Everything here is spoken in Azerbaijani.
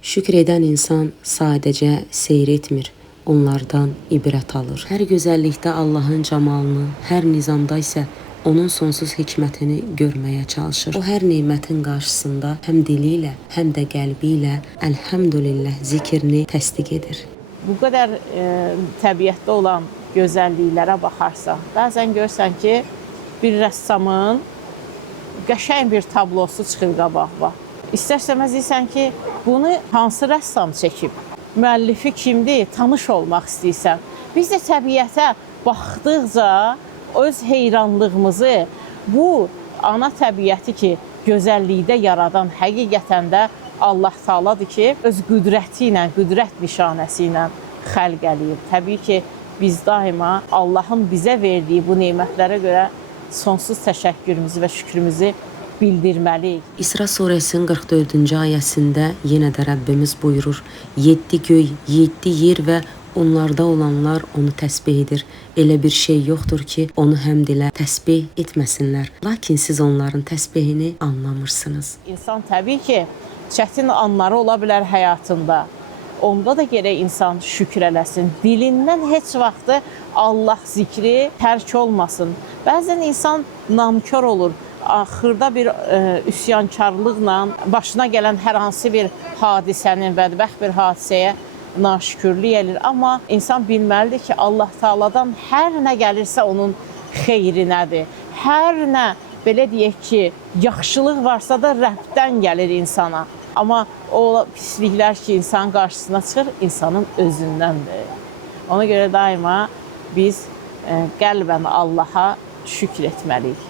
Şükür edən insan sadəcə seyr etmir, onlardan ibrət alır. Hər gözəllikdə Allahın camalını, hər nizamda isə onun sonsuz hikmətini görməyə çalışır. O hər nemətin qarşısında həm dili ilə, həm də qəlbi ilə Əlhəmdülillah zikrini təsdiq edir. Bu qədər təbiətdə olan gözəlliklərə baxarsan, bəzən görsən ki, bir rəssamın qəşəng bir tablosu çıxır qabağına. İstər-istəməz deyirsən ki, bunu hansı rəssam çəkib? Müəllifi kimdir? Tanış olmaq istəyirsən. Biz də təbiətə baxdıqca öz heyranlığımızı bu ana təbiəti ki, gözəllikdə yaradan həqiqətən də Allah Taaladır ki, öz qüdrəti ilə, qüdrət nişanəsi ilə xəlq eləyib. Təbii ki, biz daima Allahın bizə verdiyi bu nemətlərə görə sonsuz təşəkkürümüzü və şükrümüzü bildirməliyik. İsra surəsinin 44-cü ayəsində yenə də Rəbbimiz buyurur: 7 göy, 7 yer və onlarda olanlar onu təsbih edir. Elə bir şey yoxdur ki, onu həmd ilə təsbih etməsinlər. Lakin siz onların təsbihini anlamırsınız. İnsan təbii ki, çətin anları ola bilər həyatında. Onda da gərək insan şükür eləsin. Dilindən heç vaxtı Allah zikri tərk olmasın. Bəzən insan namkör olur. Axırda bir üsyankarlıqla başına gələn hər hansı bir hadisənin, bədbəxt bir hadisəyə naşükürlük edir. Amma insan bilməlidir ki, Allah Taaladan hər nə gəlirsə onun xeyrinədir. Hər nə, belə deyək ki, yaxşılıq varsa da Rəbdən gəlir insana. Amma o pisliklər ki, insanın qarşısına çıxır, insanın özündəndir. Ona görə daima biz qəlbən Allaha şükür etməliyik.